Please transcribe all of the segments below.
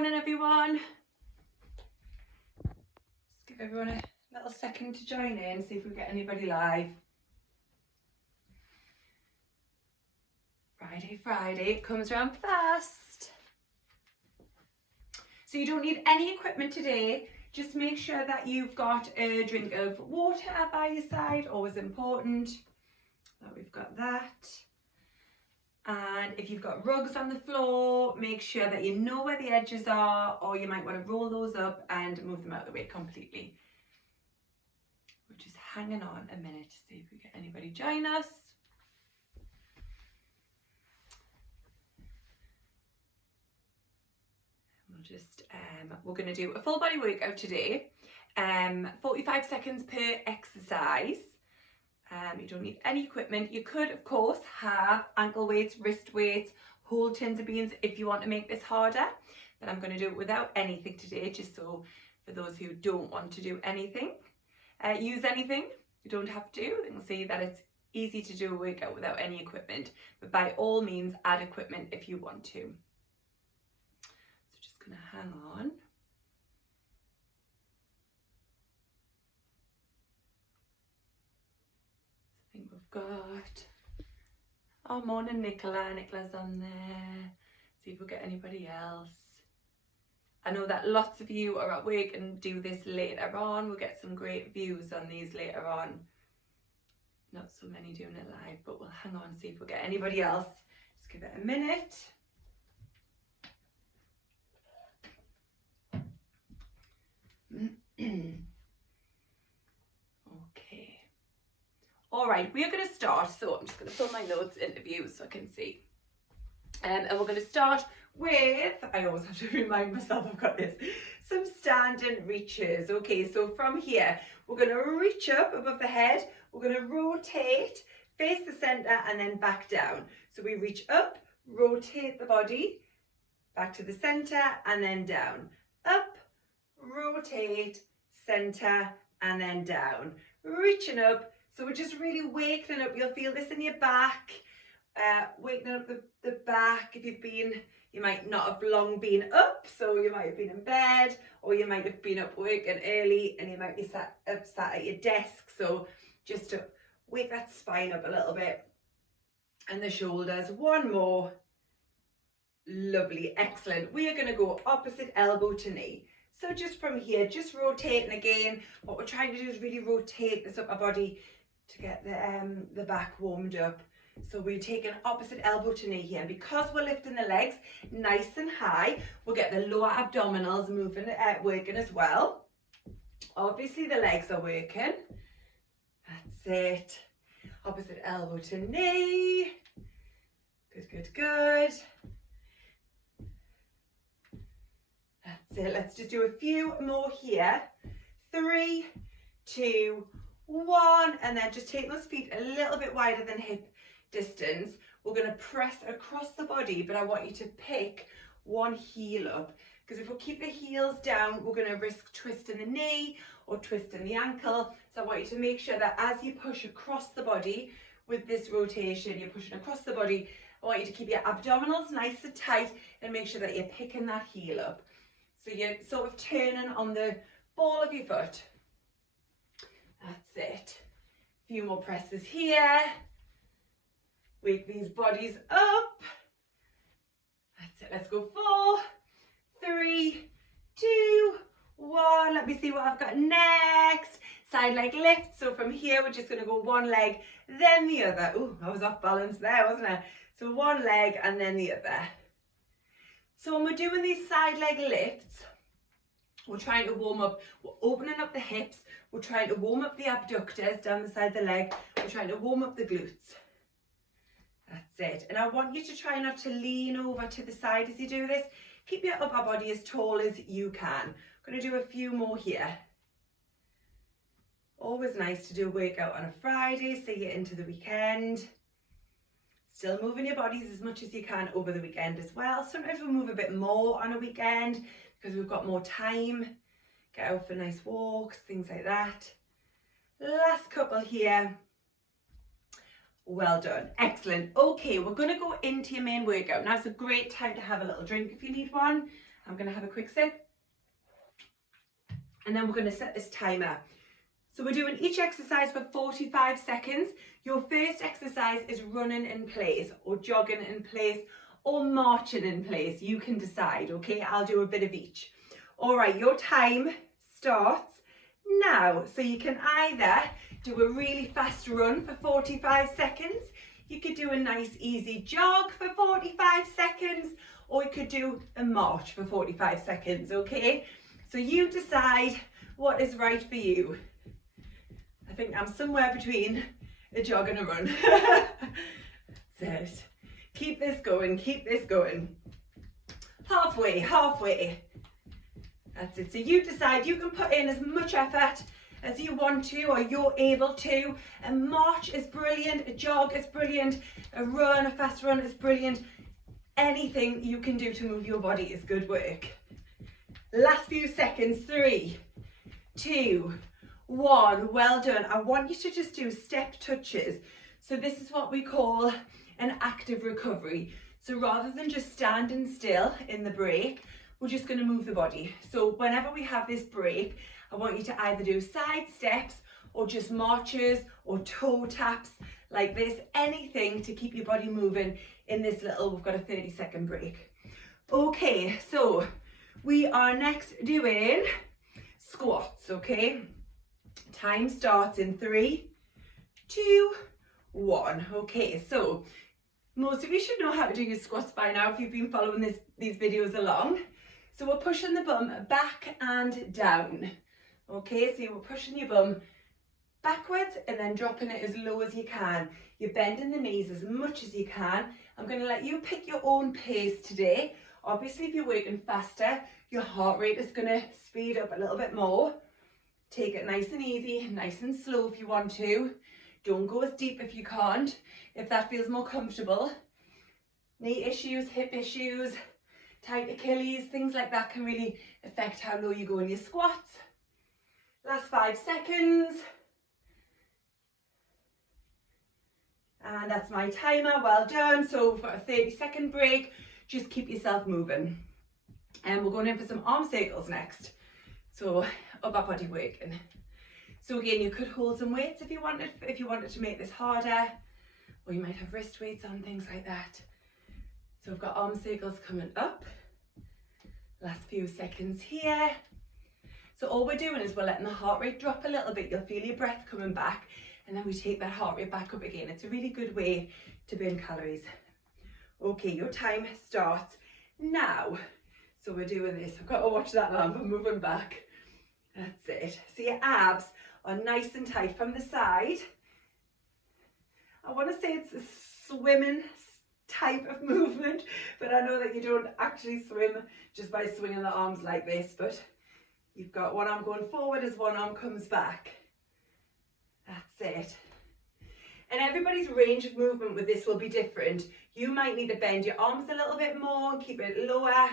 morning, everyone. Just give everyone a little second to join in, see if we get anybody live. Friday, it comes around fast. So you don't need any equipment today. Just make sure that you've got a drink of water by your side, always important that we've got that. And if you've got rugs on the floor, make sure that you know where the edges are, or you might want to roll those up and move them out of the way completely. We're just hanging on a minute to see if we get anybody join us. We'll just, we're going to do a full body workout today, 45 seconds per exercise. You don't need any equipment. You could, of course, have ankle weights, wrist weights, whole tins of beans if you want to make this harder. But I'm going to do it without anything today, just so for those who don't want to do anything, use anything. You don't have to. You can see that it's easy to do a workout without any equipment. But by all means, add equipment if you want to. So just going to hang on. Got our morning Nicola's on there. See if we get anybody else. I know that lots of you are at work and do this later on. We'll get some great views on these later on. Not so many doing it live, but we'll hang on, see if we get anybody else. Just give it a minute. All right, we are going to start. So I'm just going to pull my notes into view so I can see. And we're going to start with, I always have to remind myself I've got this, some standing reaches. Okay, so from here, we're going to reach up above the head. We're going to rotate, face the center, and then back down. So we reach up, rotate the body, back to the center, and then down. Up, rotate, center, and then down. Reaching up. So we're just really wakening up. You'll feel this in your back, wakening up the back. If you've been, you might not have long been up, so you might have been in bed, or you might have been up working early and you might be sat at your desk. So just to wake that spine up a little bit. And the shoulders, one more. Lovely, excellent. We are going to go opposite elbow to knee. So just from here, just rotating again. What we're trying to do is really rotate this upper body to get the back warmed up. So we're taking opposite elbow to knee here. And because we're lifting the legs nice and high, we'll get the lower abdominals moving, working as well. Obviously the legs are working. That's it. Opposite elbow to knee. Good, good, good. That's it. Let's just do a few more here. 3, 2, 1, and then just take those feet a little bit wider than hip distance. We're going to press across the body, but I want you to pick one heel up, because if we keep the heels down, we're going to risk twisting the knee or twisting the ankle. So I want you to make sure that as you push across the body with this rotation, you're pushing across the body. I want you to keep your abdominals nice and tight and make sure that you're picking that heel up. So you're sort of turning on the ball of your foot. That's it. A few more presses here. Wake these bodies up. That's it. Let's go. 4, 3, 2, 1. Let me see what I've got next. Side leg lift. So from here, we're just going to go one leg, then the other. Ooh, I was off balance there, wasn't I? So one leg and then the other. So when we're doing these side leg lifts, we're trying to warm up, we're opening up the hips, we're trying to warm up the abductors down the side of the leg, we're trying to warm up the glutes. That's it. And I want you to try not to lean over to the side as you do this. Keep your upper body as tall as you can. I'm going to do a few more here. Always nice to do a workout on a Friday, so you're into the weekend. Still moving your bodies as much as you can over the weekend as well. Sometimes we'll move a bit more on a weekend because we've got more time. Get out for nice walks, things like that. Last couple here. Well done. Excellent. Okay, we're going to go into your main workout. Now it's a great time to have a little drink if you need one. I'm going to have a quick sip. And then we're going to set this timer. So we're doing each exercise for 45 seconds. Your first exercise is running in place or jogging in place or marching in place. You can decide, okay? I'll do a bit of each. All right, your time starts now. So you can either do a really fast run for 45 seconds. You could do a nice easy jog for 45 seconds, or you could do a march for 45 seconds, okay? So you decide what is right for you. I think I'm somewhere between a jog and a run. That's it. Keep this going, keep this going. Halfway, halfway. That's it. So you decide, you can put in as much effort as you want to or you're able to. A march is brilliant, a jog is brilliant, a run, a fast run is brilliant. Anything you can do to move your body is good work. Last few seconds, 3, 2, 1, well done. I want you to just do step touches. So this is what we call an active recovery. So rather than just standing still in the break, we're just going to move the body. So whenever we have this break, I want you to either do side steps or just marches or toe taps like this, anything to keep your body moving in this little, we've got a 30-second break. Okay, so we are next doing squats, okay? Time starts in 3, 2, 1. Okay, so most of you should know how to do your squats by now if you've been following these videos along. So we're pushing the bum back and down. Okay, so we're pushing your bum backwards and then dropping it as low as you can. You're bending the knees as much as you can. I'm going to let you pick your own pace today. Obviously, if you're working faster, your heart rate is going to speed up a little bit more. Take it nice and easy, nice and slow if you want to. Don't go as deep if you can't, if that feels more comfortable. Knee issues, hip issues, tight Achilles, things like that can really affect how low you go in your squats. Last 5 seconds. And that's my timer, well done. So we've got a 30-second break. Just keep yourself moving. And we're going in for some arm circles next. So upper body working. So again, you could hold some weights if you wanted to make this harder, or you might have wrist weights on, things like that. So we've got arm circles coming up. Last few seconds here. So all we're doing is we're letting the heart rate drop a little bit. You'll feel your breath coming back, and then we take that heart rate back up again. It's a really good way to burn calories. Okay, your time starts now. So we're doing this. I've got to watch that lamp, I'm moving back. That's it. So your abs are nice and tight from the side. I want to say it's a swimming type of movement, but I know that you don't actually swim just by swinging the arms like this, but you've got one arm going forward as one arm comes back. That's it. And everybody's range of movement with this will be different. You might need to bend your arms a little bit more and keep it lower.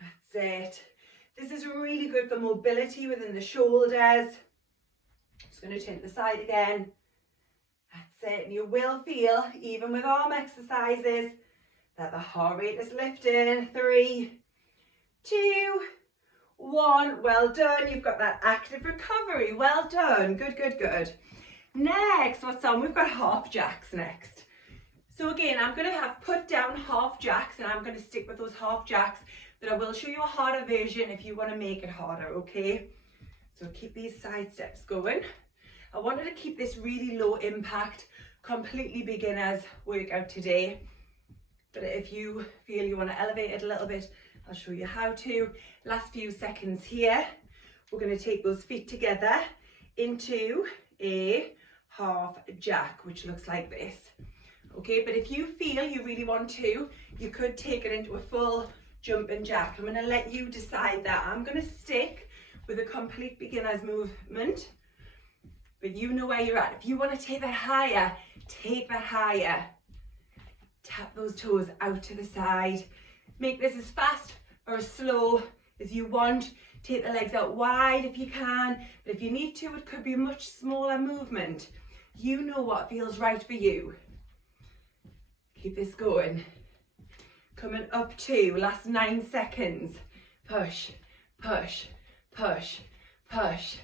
That's it. This is really good for mobility within the shoulders. Just going to turn to the side again. That's it. And you will feel, even with arm exercises, that the heart rate is lifting. 3, 2, 1. Well done. You've got that active recovery. Well done. Good, good, good. Next, what's on? We've got half jacks next. So again, I'm going to have put down half jacks, and I'm going to stick with those half jacks, but I will show you a harder version if you want to make it harder, okay? So keep these side steps going. I wanted to keep this really low impact, completely beginners workout today. But if you feel you want to elevate it a little bit, I'll show you how to. Last few seconds here. We're going to take those feet together into a half jack, which looks like this. Okay, but if you feel you really want to, you could take it into a full jumping jack. I'm going to let you decide that. I'm going to stick with a complete beginner's movement, but you know where you're at. If you want to take that higher, take that higher. Tap those toes out to the side. Make this as fast or as slow as you want. Take the legs out wide if you can, but if you need to, it could be a much smaller movement. You know what feels right for you. Keep this going. Coming up 2, last 9 seconds. Push, push, push, push.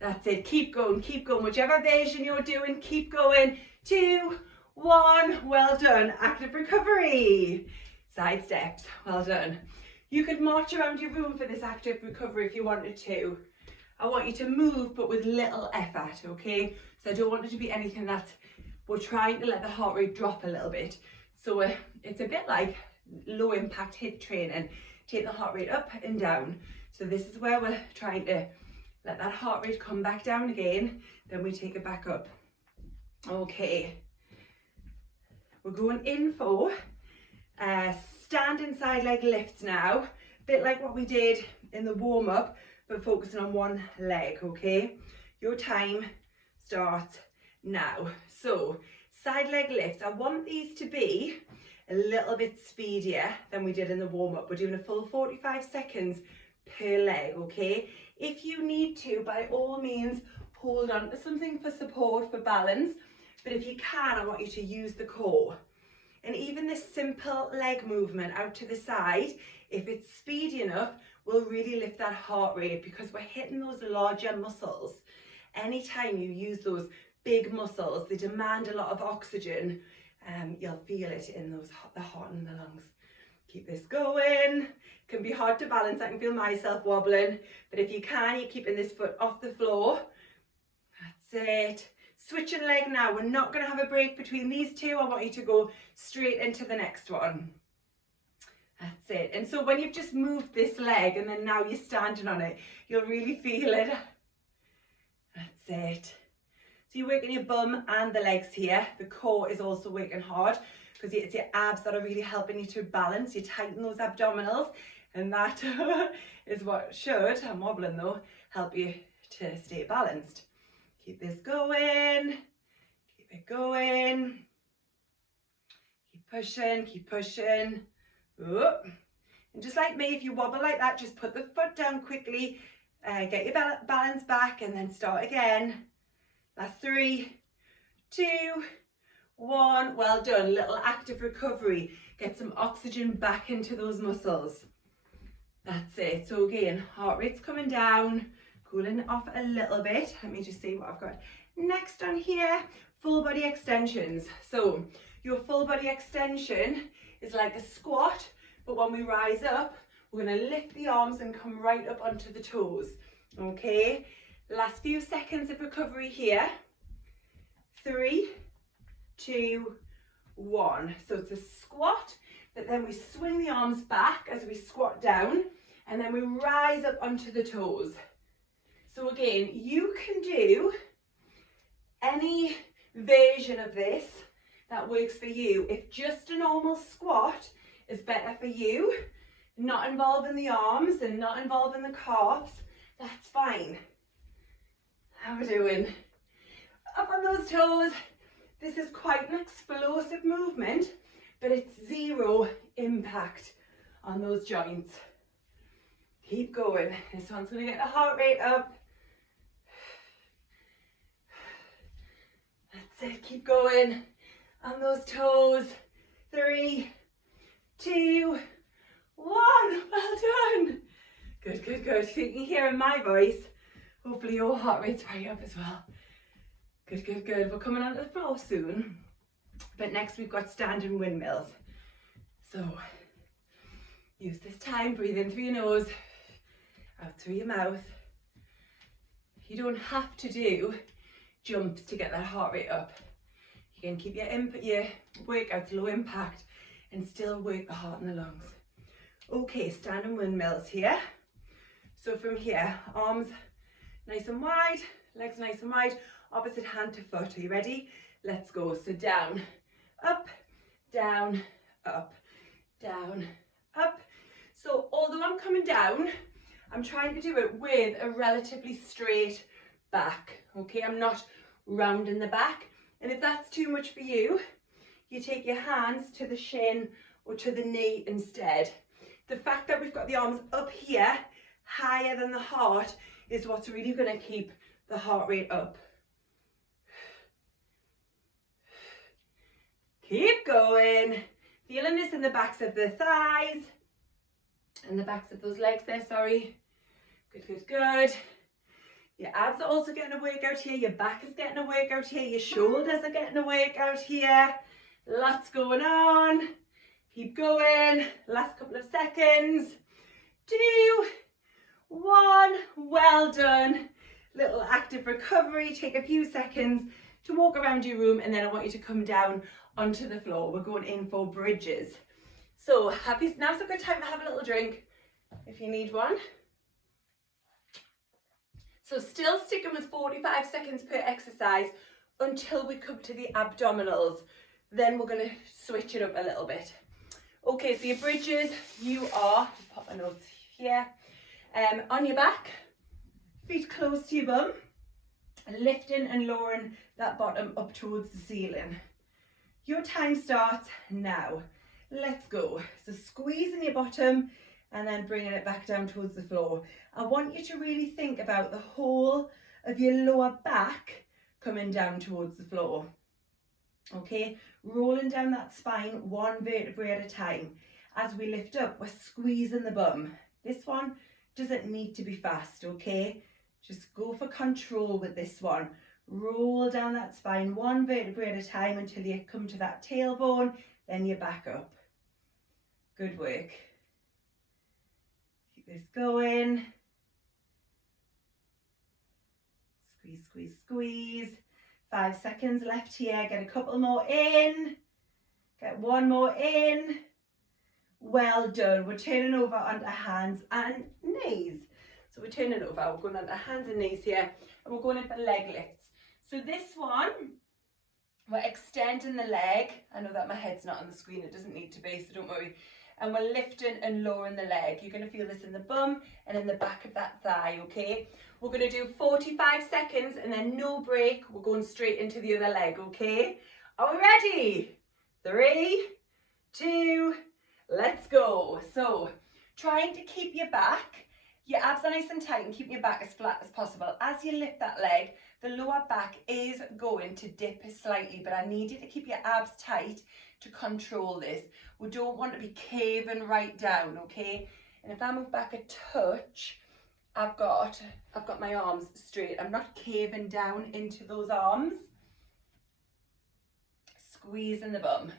That's it, keep going, whichever version you're doing, keep going. 2, 1, well done. Active recovery. Side steps, well done. You could march around your room for this active recovery if you wanted to. I want you to move, but with little effort, okay? So I don't want it to be anything that we're trying to let the heart rate drop a little bit. So it's a bit like low impact HIIT training. Take the heart rate up and down. So this is where we're trying to let that heart rate come back down again. Then we take it back up. Okay. We're going in for standing side leg lifts now. A bit like what we did in the warm up, but focusing on one leg, okay? Your time starts now. So side leg lifts, I want these to be a little bit speedier than we did in the warm up. We're doing a full 45 seconds per leg, okay? If you need to, by all means, hold on to something for support, for balance. But if you can, I want you to use the core. And even this simple leg movement out to the side, if it's speedy enough, will really lift that heart rate because we're hitting those larger muscles. Anytime you use those big muscles, they demand a lot of oxygen. You'll feel it in the heart and the lungs. Keep this going. It can be hard to balance. I can feel myself wobbling. But if you can, you're keeping this foot off the floor. That's it. Switching leg now. We're not going to have a break between these two. I want you to go straight into the next one. That's it. And so when you've just moved this leg and then now you're standing on it, you'll really feel it. That's it. So you're working your bum and the legs here. The core is also working hard because it's your abs that are really helping you to balance. You tighten those abdominals, and that is what should, I'm wobbling though, help you to stay balanced. Keep this going. Keep it going. Keep pushing, keep pushing. Oh. And just like me, if you wobble like that, just put the foot down quickly, get your balance back, and then start again. Last 3, 2, 1. Well done. Little active recovery. Get some oxygen back into those muscles. That's it. So again, heart rate's coming down, cooling off a little bit. Let me just see what I've got next on here. Full body extensions. So your full body extension is like a squat, but when we rise up, we're going to lift the arms and come right up onto the toes. Okay. Last few seconds of recovery here. 3, 2, 1. So it's a squat, but then we swing the arms back as we squat down, and then we rise up onto the toes. So again, you can do any version of this that works for you. If just a normal squat is better for you, not involving the arms and not involving the calves, that's fine. How we're doing? Up on those toes. This is quite an explosive movement, but it's zero impact on those joints. Keep going. This one's going to get the heart rate up. That's it. Keep going on those toes. 3, 2, 1. Well done. Good, good, good. You can hear in my voice. Hopefully your heart rate's right up as well. Good, good, good. We're coming onto the floor soon. But next we've got standing windmills. So use this time, breathe in through your nose, out through your mouth. You don't have to do jumps to get that heart rate up. You can keep your workouts low impact and still work the heart and the lungs. Okay, standing windmills here. So from here, arms nice and wide, legs nice and wide, opposite hand to foot. Are you ready? Let's go. So down, up, down, up, down, up. So although I'm coming down, I'm trying to do it with a relatively straight back. Okay, I'm not rounding the back. And if that's too much for you, you take your hands to the shin or to the knee instead. The fact that we've got the arms up here, higher than the heart, is what's really going to keep the heart rate up. Keep going. Feeling this in the backs of the thighs and the backs of those legs there, sorry. Good, good, good. Your abs are also getting a workout here, your back is getting a workout here, your shoulders are getting a workout here. Lots going on. Keep going. Last couple of seconds. 2, 1. Well done. Little active recovery. Take a few seconds to walk around your room, and then I want you to come down onto the floor. We're going in for bridges. So now's a good time to have a little drink if you need one. So still sticking with 45 seconds per exercise until we come to the abdominals. Then we're going to switch it up a little bit. Okay, so your bridges, you are, just pop my notes here, on your back, feet close to your bum, lifting and lowering that bottom up towards the ceiling. Your time starts now. Let's go. So squeezing your bottom and then bringing it back down towards the floor. I want you to really think about the whole of your lower back coming down towards the floor. Okay, rolling down that spine one vertebrae at a time. As we lift up, we're squeezing the bum. This one doesn't need to be fast, okay? Just go for control with this one. Roll down that spine one vertebrae at a time until you come to that tailbone, then you're back up. Good work. Keep this going. Squeeze, squeeze, squeeze. 5 seconds left here. Get a couple more in. Get one more in. Well done. We're turning over onto hands and knees. So we're turning over. We're going onto hands and knees here. And we're going in for leg lifts. So this one, we're extending the leg. I know that my head's not on the screen. It doesn't need to be, so don't worry. And we're lifting and lowering the leg. You're going to feel this in the bum and in the back of that thigh, okay? We're going to do 45 seconds and then no break. We're going straight into the other leg, okay? Are we ready? 3, 2, let's go. So, trying to keep your abs are nice and tight and keep your back as flat as possible. As you lift that leg, the lower back is going to dip slightly, but I need you to keep your abs tight to control this. We don't want to be caving right down, okay? And if I move back a touch, I've got my arms straight. I'm not caving down into those arms. Squeezing the bum.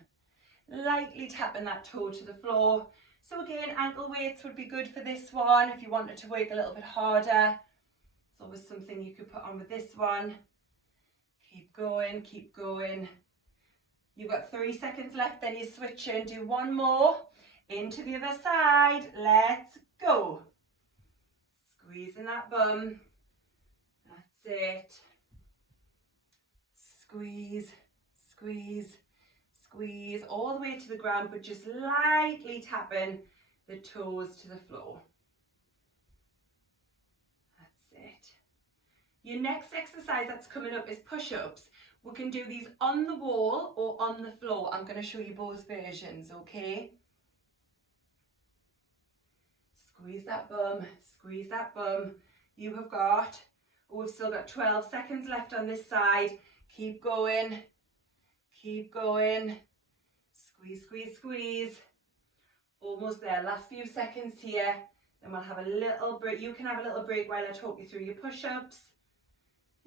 Lightly tapping that toe to the floor. So again, ankle weights would be good for this one if you wanted to work a little bit harder. It's always something you could put on with this one. Keep going, keep going. You've got 3 seconds left, then you switch in. Do one more. Into the other side. Let's go. Squeezing that bum. That's it. Squeeze, squeeze, squeeze all the way to the ground, but just lightly tapping the toes to the floor. That's it. Your next exercise that's coming up is push-ups. We can do these on the wall or on the floor. I'm going to show you both versions, okay? Squeeze that bum, squeeze that bum. You have got, we've still got 12 seconds left on this side. Keep going, keep going. Squeeze, squeeze, squeeze. Almost there, last few seconds here. Then we'll have a little break. You can have a little break while I talk you through your push-ups.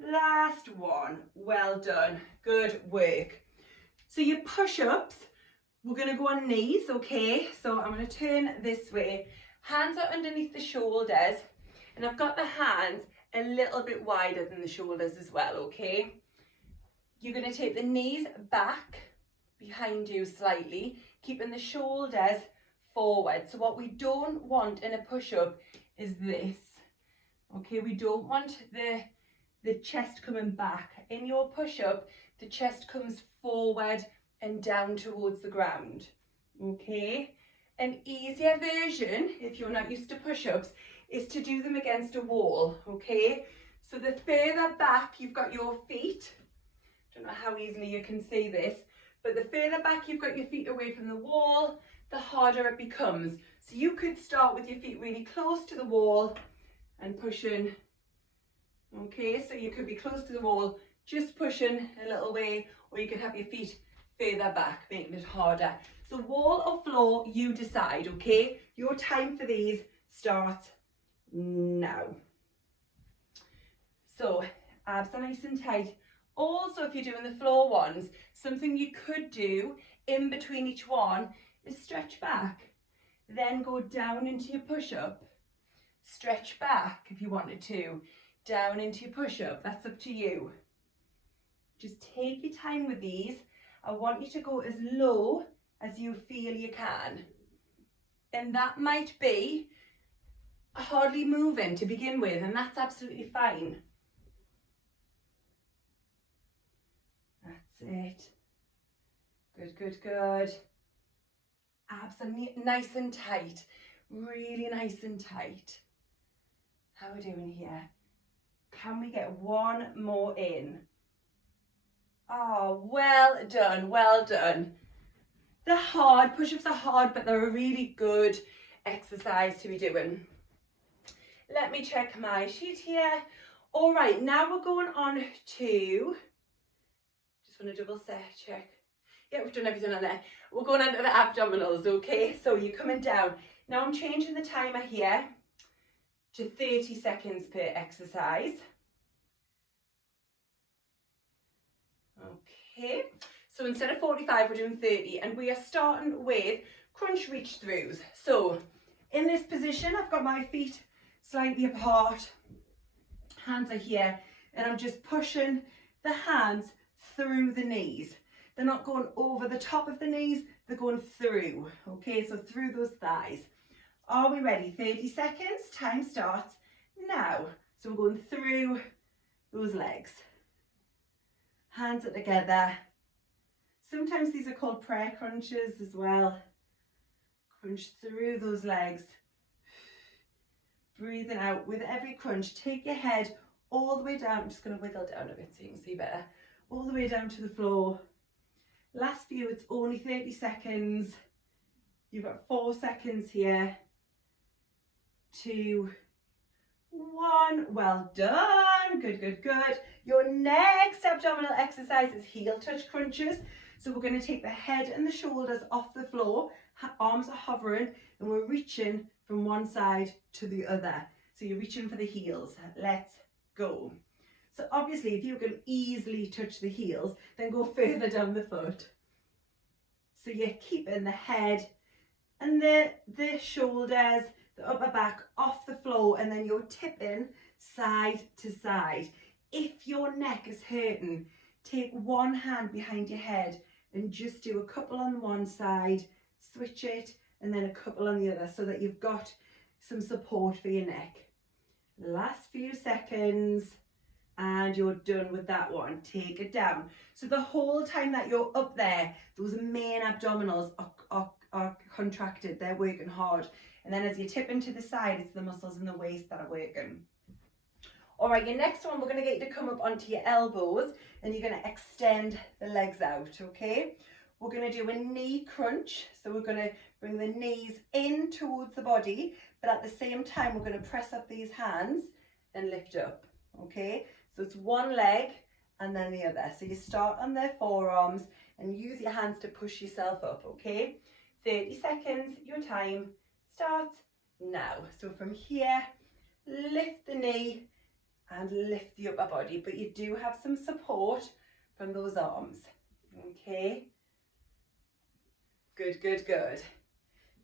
Last one, well done, good work. So your push-ups, we're gonna go on knees, okay? So I'm gonna turn this way. Hands are underneath the shoulders, and I've got the hands a little bit wider than the shoulders as well, okay? You're gonna take the knees back behind you slightly, keeping the shoulders forward. So what we don't want in a push-up is this, okay? We don't want the chest coming back. In your push-up, the chest comes forward and down towards the ground, okay? An easier version, if you're not used to push-ups, is to do them against a wall, okay? So the further back you've got your feet, don't know how easily you can see this, but the further back you've got your feet away from the wall, the harder it becomes. So you could start with your feet really close to the wall and pushing. Okay, so you could be close to the wall, just pushing a little way, or you could have your feet further back, making it harder. So wall or floor, you decide, okay? Your time for these starts now. So abs are nice and tight. Also, if you're doing the floor ones, something you could do in between each one is stretch back. Then go down into your push-up. Stretch back if you wanted to. Down into your push-up. That's up to you. Just take your time with these. I want you to go as low as you feel you can. And that might be hardly moving to begin with, and that's absolutely fine. That's it. Good, good, good. Abs are nice and tight. Really nice and tight. How are we doing here? Can we get one more in? Oh, well done, well done. They're hard, push-ups are hard, but they're a really good exercise to be doing. Let me check my sheet here. All right, now we're going on to, just want to double check. Yeah, we've done everything on there. We're going on to the abdominals, okay? So you're coming down. Now I'm changing the timer here to 30 seconds per exercise. Okay, so instead of 45, we're doing 30, and we are starting with crunch reach throughs. So in this position, I've got my feet slightly apart, hands are here, and I'm just pushing the hands through the knees. They're not going over the top of the knees, they're going through, okay, so through those thighs. Are we ready? 30 seconds, time starts now. So we're going through those legs. Hands are together. Sometimes these are called prayer crunches as well. Crunch through those legs. Breathing out with every crunch. Take your head all the way down. I'm just going to wiggle down a bit so you can see better. All the way down to the floor. Last few, it's only 30 seconds. You've got 4 seconds here. 2, 1. Well done. Good, good, good. Your next abdominal exercise is heel touch crunches. So we're going to take the head and the shoulders off the floor. Arms are hovering and we're reaching from one side to the other. So you're reaching for the heels. Let's go. So obviously if you can easily touch the heels, then go further down the foot. So you're keeping the head and the shoulders, the upper back off the floor, and then you're tipping side to side. If your neck is hurting, take one hand behind your head and just do a couple on one side, switch it, and then a couple on the other so that you've got some support for your neck. Last few seconds and you're done with that one. Take it down. So the whole time that you're up there, those main abdominals are contracted, they're working hard. And then as you tip into the side, it's the muscles in the waist that are working. All right, your next one, we're going to get you to come up onto your elbows and you're going to extend the legs out, okay? We're going to do a knee crunch. So we're going to bring the knees in towards the body, but at the same time, we're going to press up these hands and lift up, okay? So it's one leg and then the other. So you start on their forearms and use your hands to push yourself up, okay? 30 seconds, your time starts now. So from here, lift the knee and lift the upper body, but you do have some support from those arms, okay? Good, good, good.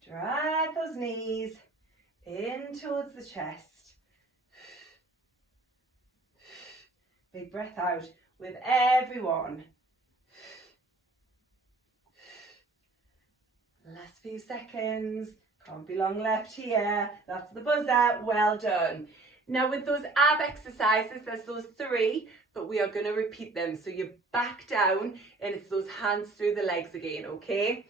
Drag those knees in towards the chest. Big breath out with everyone. Last few seconds. Can't be long left here. That's the buzzer. Well done. Now with those ab exercises, there's those 3, but we are going to repeat them. So you're back down and it's those hands through the legs again, okay?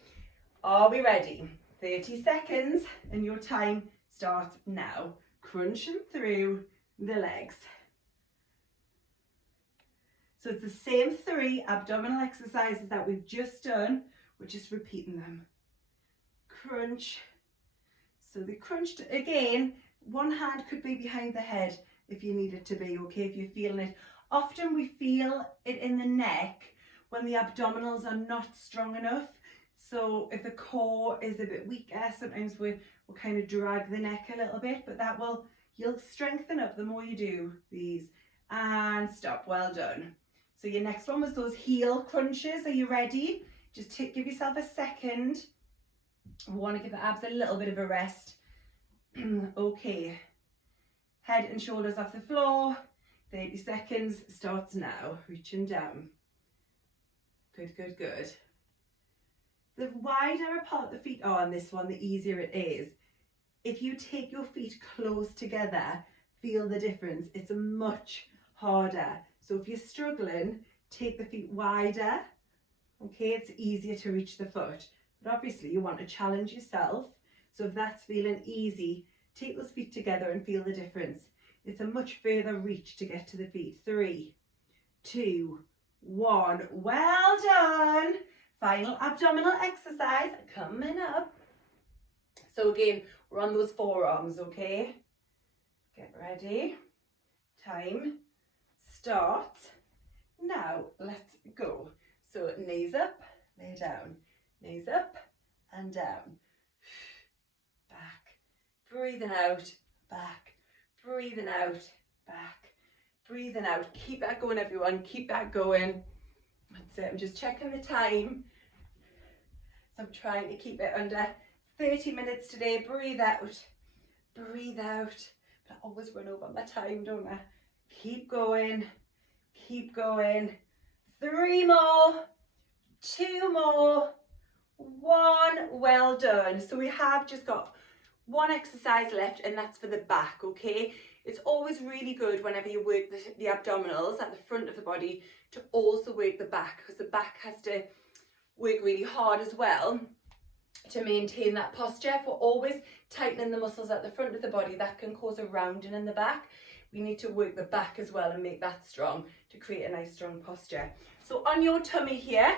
Are we ready? 30 seconds and your time starts now. Crunching through the legs. So it's the same 3 abdominal exercises that we've just done. We're just repeating them. Crunch. So they crunched again. One hand could be behind the head if you need it to be, okay, if you're feeling it. Often we feel it in the neck when the abdominals are not strong enough. So if the core is a bit weaker, sometimes we'll kind of drag the neck a little bit, but you'll strengthen up the more you do these. And stop, well done. So your next one was those heel crunches. Are you ready? Just give yourself a second. We want to give the abs a little bit of a rest. Okay, head and shoulders off the floor. 30 seconds starts now. Reaching down. Good, good, good. The wider apart the feet are on this one, the easier it is. If you take your feet close together, feel the difference. It's much harder. So if you're struggling, take the feet wider. Okay, it's easier to reach the foot. But obviously you want to challenge yourself. So if that's feeling easy, take those feet together and feel the difference. It's a much further reach to get to the feet. 3, 2, 1. Well done. Final abdominal exercise coming up. So again, we're on those forearms, okay? Get ready. Time. Start. Now, let's go. So knees up, lay down. Knees up and down. Back. Breathing out, back. Breathing out, back. Breathing out. Keep that going, everyone. Keep that going. That's it. I'm just checking the time. So I'm trying to keep it under 30 minutes today. Breathe out. Breathe out. But I always run over my time, don't I? Keep going. Keep going. 3 more. 2 more. 1. Well done. So we have just got one exercise left, and that's for the back, okay? It's always really good whenever you work the abdominals at the front of the body to also work the back, because the back has to work really hard as well to maintain that posture. If we're always tightening the muscles at the front of the body, that can cause a rounding in the back. We need to work the back as well and make that strong to create a nice strong posture. So on your tummy here,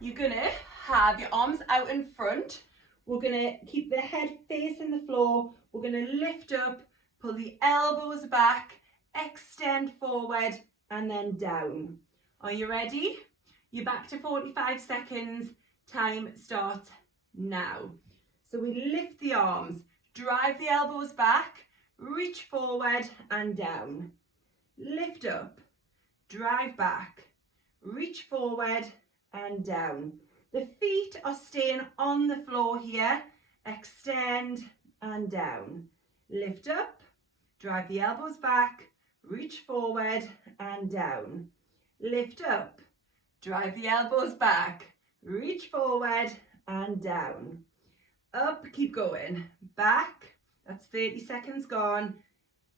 you're gonna have your arms out in front. We're gonna keep the head facing the floor. We're gonna lift up, pull the elbows back, extend forward, and then down. Are you ready? You're back to 45 seconds. Time starts now. So we lift the arms, drive the elbows back, reach forward and down. Lift up, drive back, reach forward and down. The feet are staying on the floor here. Extend and down. Lift up, drive the elbows back, reach forward and down. Lift up, drive the elbows back, reach forward and down. Up, keep going. Back, that's 30 seconds gone.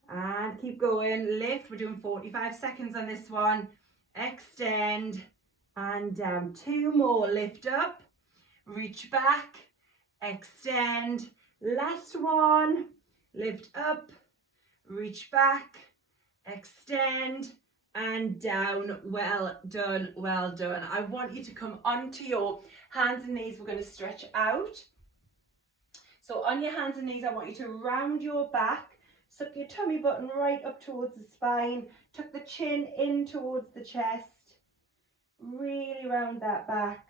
And keep going. Lift, we're doing 45 seconds on this one. Extend and down. 2 more. Lift up, reach back, extend. Last one. Lift up, reach back, extend and down. Well done, well done. I want you to come onto your hands and knees. We're going to stretch out. So on your hands and knees, I want you to round your back, suck your tummy button right up towards the spine, tuck the chin in towards the chest, really round that back,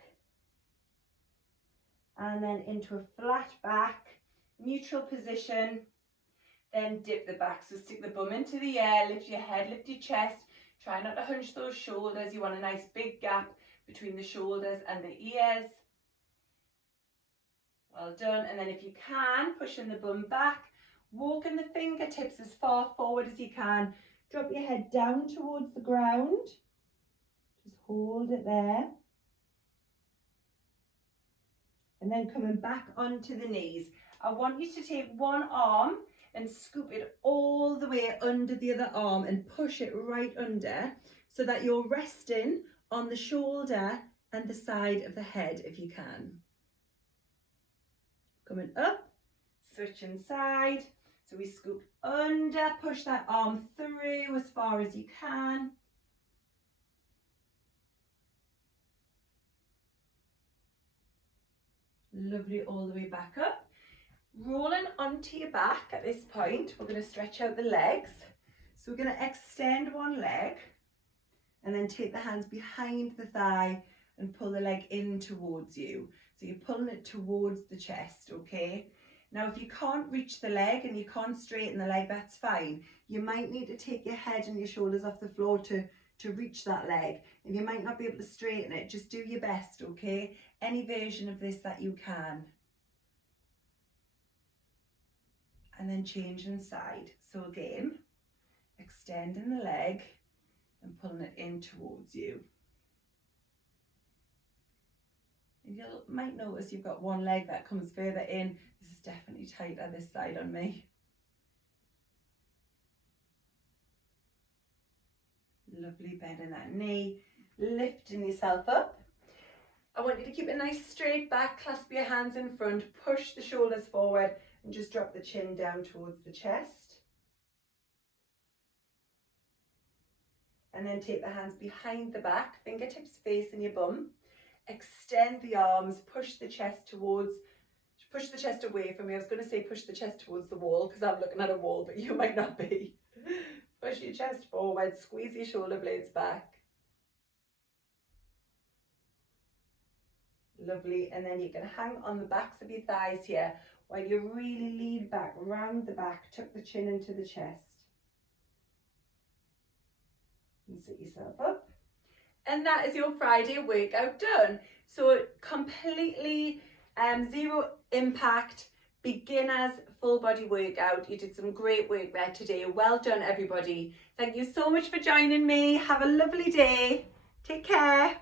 and then into a flat back, neutral position, then dip the back. So stick the bum into the air, lift your head, lift your chest, try not to hunch those shoulders. You want a nice big gap between the shoulders and the ears. Well done. And then if you can, pushing the bum back, walking the fingertips as far forward as you can. Drop your head down towards the ground. Just hold it there. And then coming back onto the knees. I want you to take one arm and scoop it all the way under the other arm and push it right under so that you're resting on the shoulder and the side of the head if you can. Coming up, switching side. So we scoop under, push that arm through as far as you can. Lovely, all the way back up. Rolling onto your back at this point, we're going to stretch out the legs. So we're going to extend one leg and then take the hands behind the thigh and pull the leg in towards you. So you're pulling it towards the chest, okay? Now, if you can't reach the leg and you can't straighten the leg, that's fine. You might need to take your head and your shoulders off the floor to reach that leg. And you might not be able to straighten it. Just do your best, okay? Any version of this that you can. And then change inside. So again, extending the leg and pulling it in towards you. And you might notice you've got one leg that comes further in. This is definitely tighter this side on me. Lovely, bending that knee, lifting yourself up. I want you to keep a nice straight back, clasp your hands in front, push the shoulders forward and just drop the chin down towards the chest. And then take the hands behind the back, fingertips facing your bum. Extend the arms, push the chest away from me. I was going to say push the chest towards the wall because I'm looking at a wall, but you might not be. Push your chest forward, squeeze your shoulder blades back. Lovely, and then you can hang on the backs of your thighs here while you really lean back, round the back, tuck the chin into the chest. And sit yourself up. And that is your Friday workout done. So completely zero impact, beginners full body workout. You did some great work there today. Well done, everybody. Thank you so much for joining me. Have a lovely day. Take care.